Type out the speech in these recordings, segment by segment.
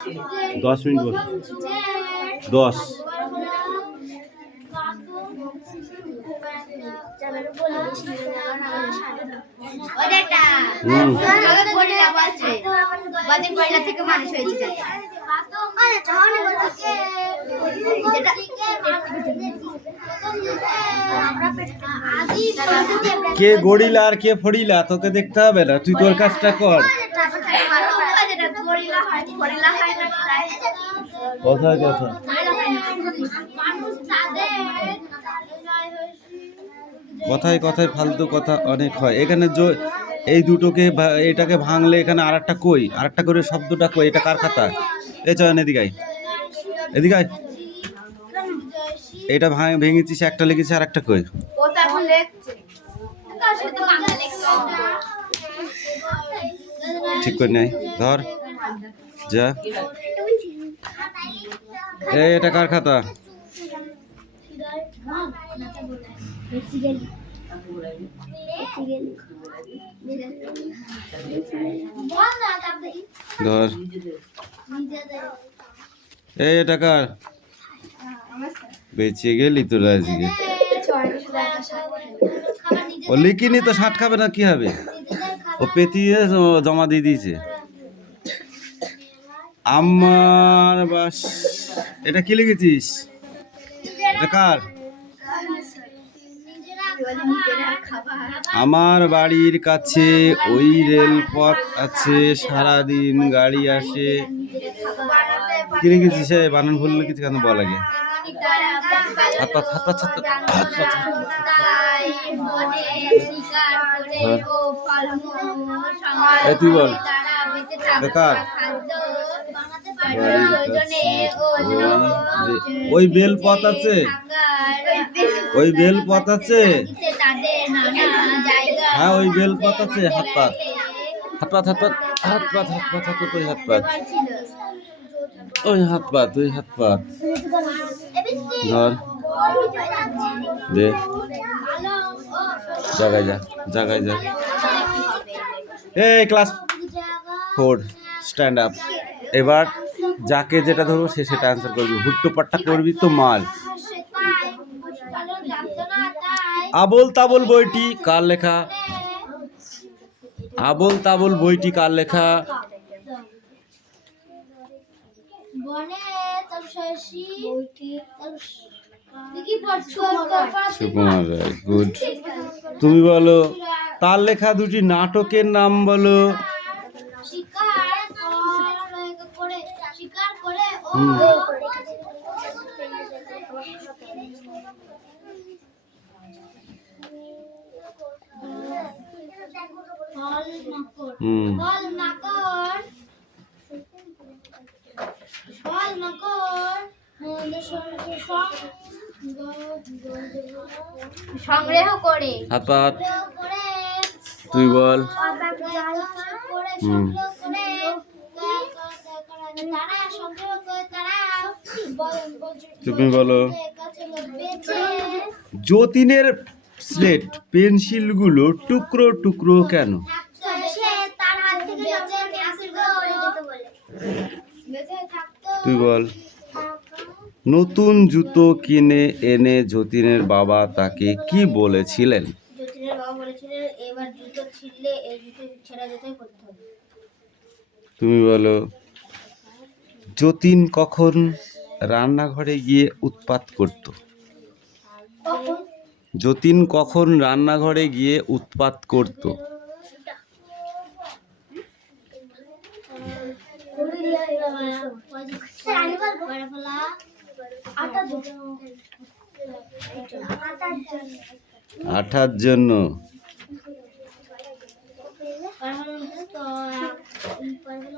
10 minute বস। 10 থেকে মানুষ হয়েছে। কে গড়িলা আর কে ফড়িলা তোকে দেখতে হবে না, তুই তোর কাজটা কর। কোথায় কথা কথায় কথায় ফালতু কথা অনেক হয় এখানে। এই দুটোকে এটাকে ভাঙলে এখানে আরেকটা কই, আরেকটা করে শব্দটা কই। এটা কার খাতা? এই চয়ন এদিকে আয়, এদিকে আয়। এটা ভেঙেছিস, একটা লিখেছিস আর একটা কই। ঠিক করে নাই, ধর যা। এটা কার খাতা? ধর। এটা কার? বেঁচে গেলি তোর আজকে। ও লিখিনি তো, 60 খাবে না কি হবে? ও পেতিয়ে জমা দিয়ে দিয়েছে। আমার বাস, এটা কি লিখেছিস? এটা কার? আমার বাড়ির কাছে ওই রেলপথ আছে, সারাদিন গাড়ি আসে। কি লিখেছিস? বানান ভুল লিখেছিস কেন বল আগে। হাত পাত হাত পাত হাত পাত। তুই বল বেকার। ওই বেলপথ আছে, ওই বেলপথ আছে। হ্যাঁ ওই বেলপথ আছে। হাত পাত হাত পাত হাত পাত হাত পাত হাত পাত হাত পাত, ওই হাত পাত, ওই হাত পাত, ওই হাত পাত। ধর দে, জায়গায় যা, জায়গায় যা। এই ক্লাস 4 স্ট্যান্ড আপ। এবার যাকে যেটা ধরবো সে সেটা অ্যান্সার করবি, হুট্টো পাট্টা করবি তো মার। আবোল তাবোল বইটি কার লেখা? আবোল তাবোল বইটি কার লেখা? সুকুমার রায়। গুড। তুমি বলো তার লেখা দুটি নাটকের নাম বলো। সংগ্রহ করে। হাত তুই বল। তুমি বলো। যতীনের স্লেট পেন্সিলগুলো টুকরো টুকরো কেন? তুই বল। নতুন জুতো কিনে এনে যতীনের বাবা তাকে কি বলেছিলেন? যতীনের বাবা বলেছিলেন এবার জুতো ছিঁড়লে এই জুতো ছেঁড়া জুতোই পরতে হবে। তুমি বলো। যতীন কখন রান্নাঘরে গিয়ে উৎপাত করত? যতীন কখন রান্নাঘরে গিয়ে উৎপাত করত? আঠার জন্য।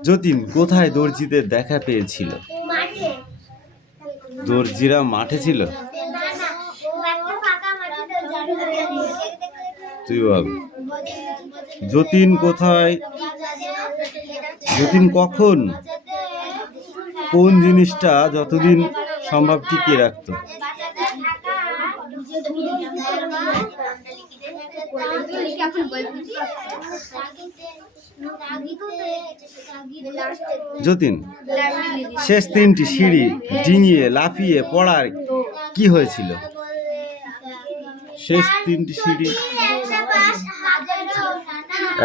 যতীন কোথায় দর্জিদের দেখা পেয়েছিল? দর্জিরা মাঠে ছিল। তুই বল। যতীন কোথায়, যতীন কখন কোন জিনিসটা যতদিন সম্ভব টিকিয়ে রাখত? যতীন, শেষ তিনটি সিঁড়ি ডিঙিয়ে লাফিয়ে পড়ার কি হয়েছিল? শেষ তিনটি সিঁড়ি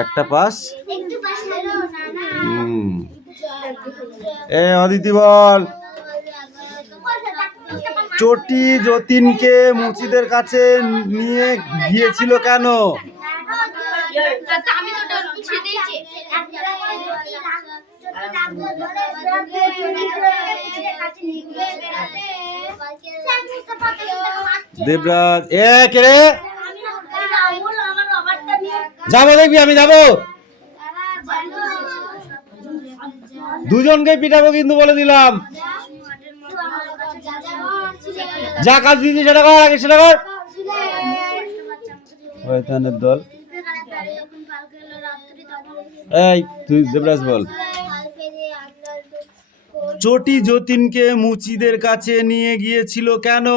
একটা পাস। অদিতি বল। চটি যতীনকে মুচিদের কাছে নিয়ে গিয়েছিল কেন? দেবরাজ, কে রে? যাবো দেখবি, আমি যাবো। দুজনকে পিটাবো কিন্তু বলে দিলাম। যা কাজ দিয়েছি সেটা কর, আগে সেটা কর। শয়তানের দল। এই তুই দেবরাজ বল। চটি যতীনকে মুচিদের কাছে নিয়ে গিয়েছিল কেন?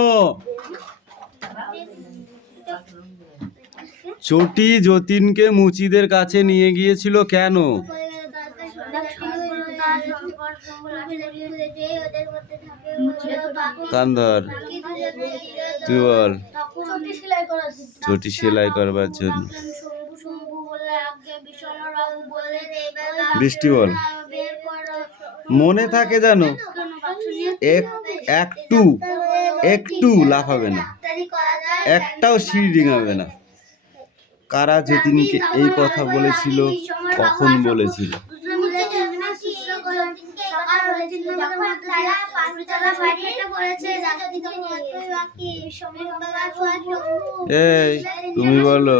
চটি যতীনকে মুচিদের কাছে নিয়ে গিয়েছিল কেন? কান্দর, তুই বল। চটি সেলাই করবার জন্য। বৃষ্টি বল। মনে থাকে জানো, একটু লাফাবে না, একটাও সিঁড়ি ডিঙাবে না। কারা যতীনকে এই কথা বলেছিল, কখন বলেছিল? এই তুমি বলো।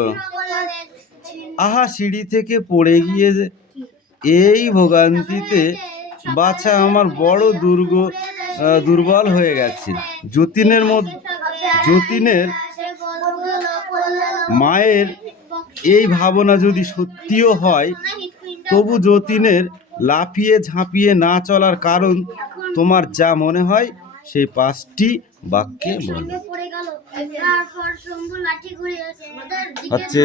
আহা, সিঁড়ি থেকে পড়ে গিয়ে এই ভোগান্তিতে বাছা আমার বড় দুর্বল হয়ে গেছে। যতীনের মায়ের এই ভাবনা যদি সত্যিও হয়, তবু যতীনের লাফিয়ে ঝাঁপিয়ে না চলার কারণ তোমার যা মনে হয় সেই 5টি বাক্যে বলো। হচ্ছে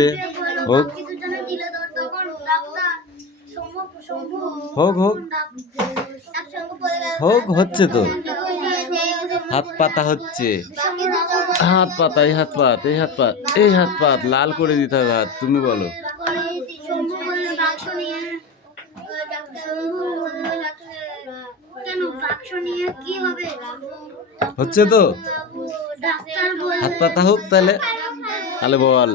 হোক হচ্ছে তো। হাত পাতা হচ্ছে, হাত পাতা, এই হাত পাত, এই হাত পাত, এই হাত পাত, লাল করে দিতে হবে হাত। তুমি বলো। হচ্ছে তো, হাত পাতা হোক তাহলে। তাহলে বল।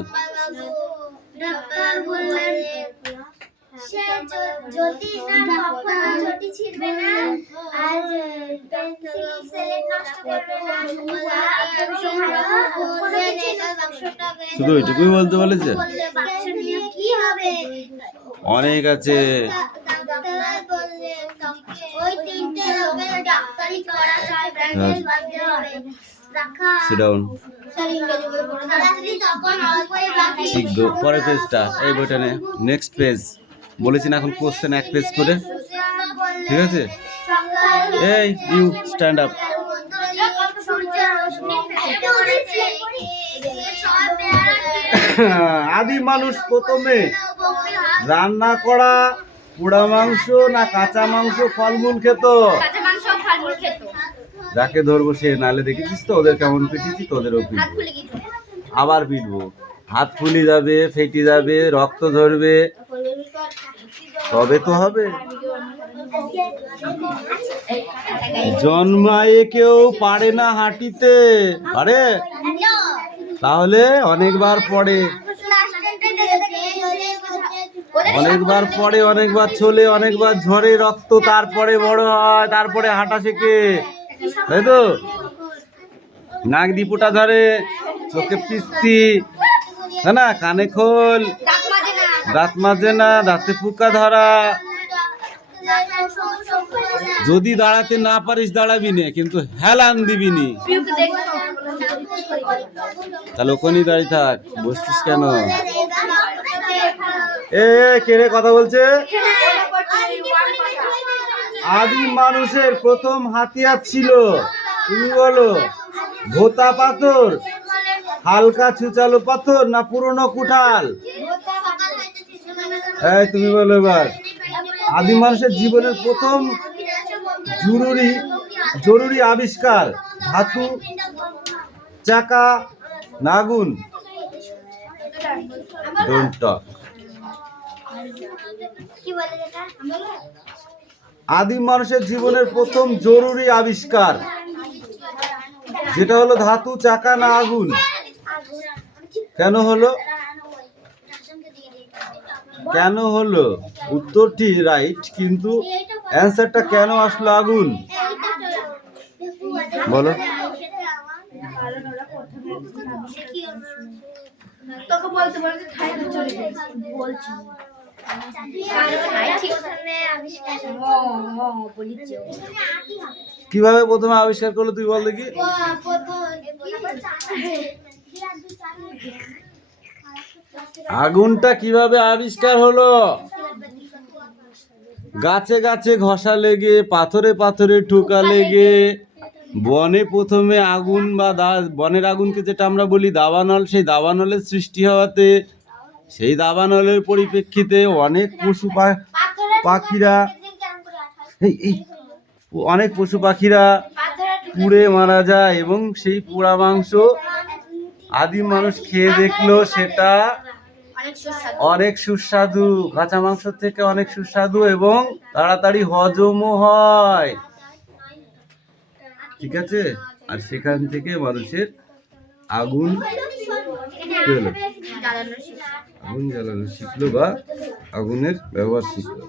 শুধু ওইটুকুই বলতে বলেছে? অনেক আছে। পরের পেজটা, এই বইটা নে, নেক্সট পেজ। বলেছি না এখন কোশ্চেন এক পেজ করে, ঠিক আছে? এই ইউ স্ট্যান্ড আপ। আদিম মানুষ প্রথমে রান্না করা পোড়া মাংস না কাঁচা মাংস ফলমূল খেত? যাকে ধরবো সে, নালে দেখেছিস তো ওদের কেমন পিটিছি, তোদেরও পিটবো, আবার পিটবো। হাত ফুলে যাবে, ফেটে যাবে, রক্ত ঝরবে, তবে তো হবে। জন্মায়ে কেউ পারে না হাঁটিতে, পারে? তাহলে অনেকবার পড়ে, অনেকবার পড়ে, অনেকবার চলে, অনেকবার ঝরে রক্ত, তারপরে বড় হয়, তারপরে হাঁটা শেখে, তাই তো? নাক দিয়ে পোটা ধরে, চোখে পিস্তি, তাই না? কানে খোল, দাঁত মাজে না, দাঁতে পোকা ধরা। যদি দাঁড়াতে না পারিস দাঁড়াবি না, কিন্তু হেলান দিবি নি। তাহলে ওখানেই দাঁড়িয়ে থাক, বসছিস কেন? কে রে কথা বলছে? আদিম মানুষের প্রথম হাতিয়ার ছিল, তুমি বলো, ভোতা পাথর, হালকা ছুচালো পাথর না পুরনো কুঠাল? এই তুমি বলো এবার, আদিম মানুষের জীবনের প্রথম জরুরি জরুরি আবিষ্কার ধাতু, চাকা না আগুন? Don't talk. আদিম মানুষের জীবনের প্রথম জরুরি আবিষ্কার যেটা হলো ধাতু, চাকা না আগুন? কেন হলো? কেন হলো? উত্তরটি রাইট, কিন্তু অ্যান্সারটা কেন আসলো আগুন বলো? কিভাবে প্রথমে আবিষ্কার করলো তুই বল দেখি? আগুনটা কিভাবে আবিষ্কার হলো? গাছে গাছে ঘষা লেগে, পাথরে পাথরে ঠোকা লেগে, বনে প্রথমে আগুন বা বনের আগুনকে যেটা আমরা বলি দাবানল, সেই দাবানলের সৃষ্টি হওয়াতে সেই দাবানলের পরিপ্রেক্ষিতে অনেক পাখিরা অনেক পশু পাখিরা পুড়ে মারা যায়, এবং সেই পোড়া মাংস আদিম মানুষ খেয়ে দেখলো সেটা অনেক সুস্বাদু, কাঁচা মাংস থেকে অনেক সুস্বাদু এবং তাড়াতাড়ি হজমও হয়। ঠিক আছে, আর সেখান থেকে মানুষের আগুন আগুন জ্বালানো শিখলো বা আগুনের ব্যবহার শিখলো।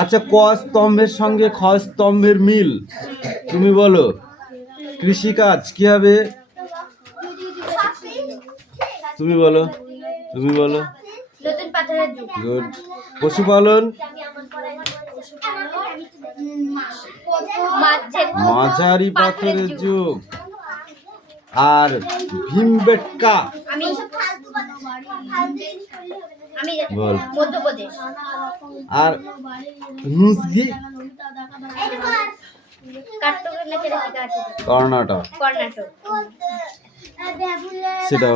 আচ্ছা, ক স্তম্ভের সঙ্গে খ স্তম্ভের মিল তুমি বলো? কৃষিকাজ কি হবে? তুমি বলো, তুমি বলো। গুড। পশুপালন? মাঝারি পাথরের যুগ। আর ভীমবেটকা বল? আর হুঁসগি? কর্ণাটক। সেটা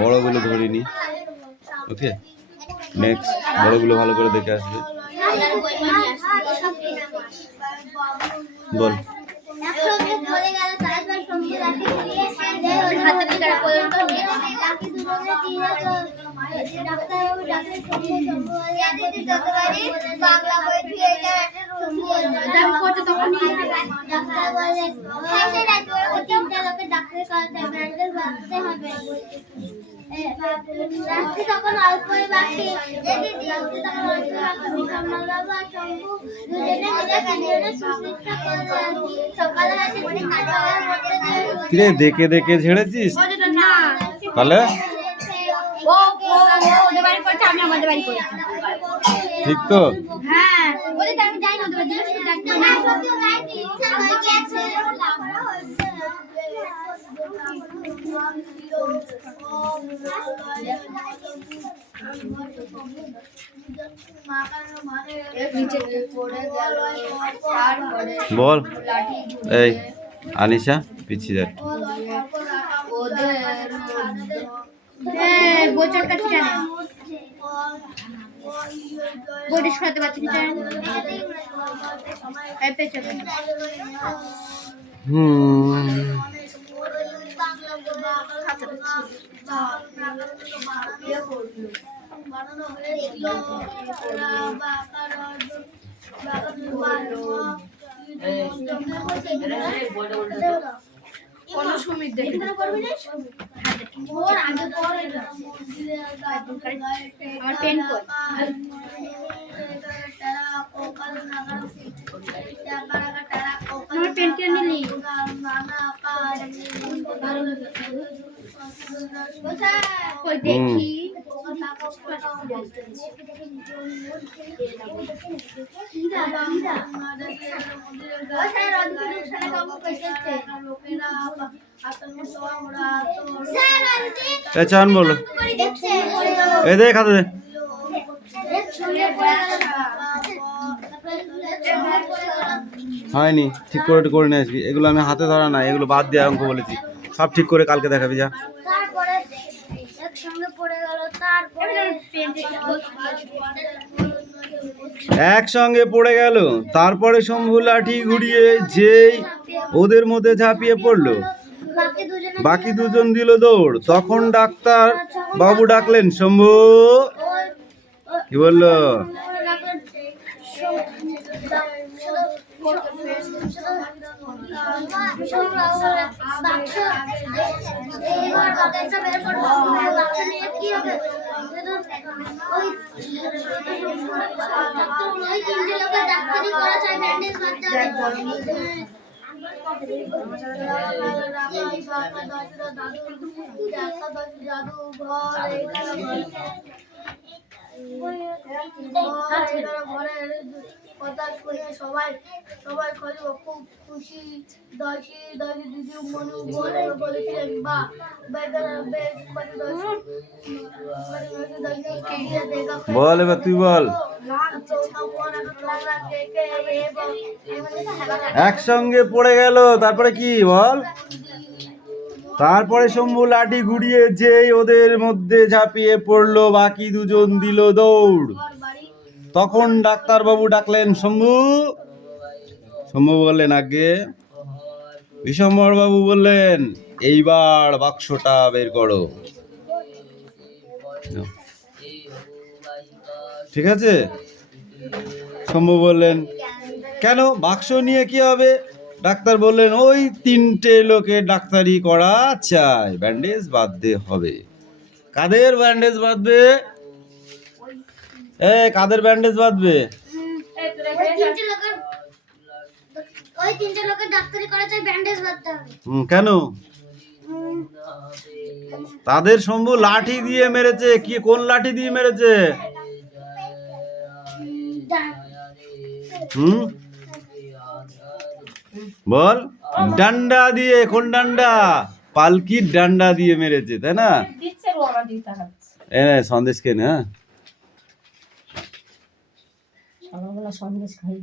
বড়গুলো ধরিনি। ওকে, নেক্সট বড়গুলো ভালো করে দেখে আসবে। বল। কিরে দেখে দেখে ঝেড়েছিস তাহলে? ঠিক তো? বল। এই আনিশা পিছিয়ে যা। চান বলো। এই দেখ হাতে দে। হয়নি, ঠিক করে করে নিয়ে আসবি। এগুলো আমি হাতে ধরা না, এগুলো বাদ দিয়ে অঙ্ক বলেছি। সব ঠিক করে কালকে দেখাবি যা। একসঙ্গে পড়ে গেল। তারপরে শম্ভু লাঠি ঘুরিয়ে যেই ওদের মধ্যে ঝাঁপিয়ে পড়লো, বাকি দুজন দিল দৌড়। তখন ডাক্তার বাবু ডাকলেন, শম্ভু। কি বললো? সবাই সবাই খুব খুশি। দশি দশি দিদি মনু বলে বলেছিলেন বা বল, এবার তুই বল। একসঙ্গে পড়ে গেল, তারপরে কি বল? তারপরে শম্ভু লাঠি ঘুরিয়ে যেই ওদের মধ্যে ঝাঁপিয়ে পড়লো, বাকি দুজন দিল দৌড়। তখন ডাক্তার বাবু ডাকলেন, শম্ভু। শম্ভু বললেন, আগে। বিশ্বম্বর বাবু বললেন, এইবার বাক্সটা বের করো। ঠিক আছে? শম্ভু বললেন, কেন, বাক্স নিয়ে কি হবে? ডাক্তার বললেন, ওই 3টে লোকের ডাক্তারি করা চাই, ব্যান্ডেজ বাঁধতে হবে। কাদের ব্যান্ডেজ বাঁধবে? কাদের ব্যান্ডেজ বাঁধবে? ওই 3টে লোকের ডাক্তারি করা চাই, ব্যান্ডেজ বাঁধতে হবে। কেন? তাদের শম্ভু লাঠি দিয়ে মেরেছে। কি, কোন লাঠি দিয়ে মেরেছে? বল। ডান্ডা দিয়ে। কোন ডান্ডা? পালকির ডান্ডা দিয়ে মেরেছে, তাই না? সন্দেশ কেন? হ্যাঁ, সকালবেলা সন্দেশ খাই।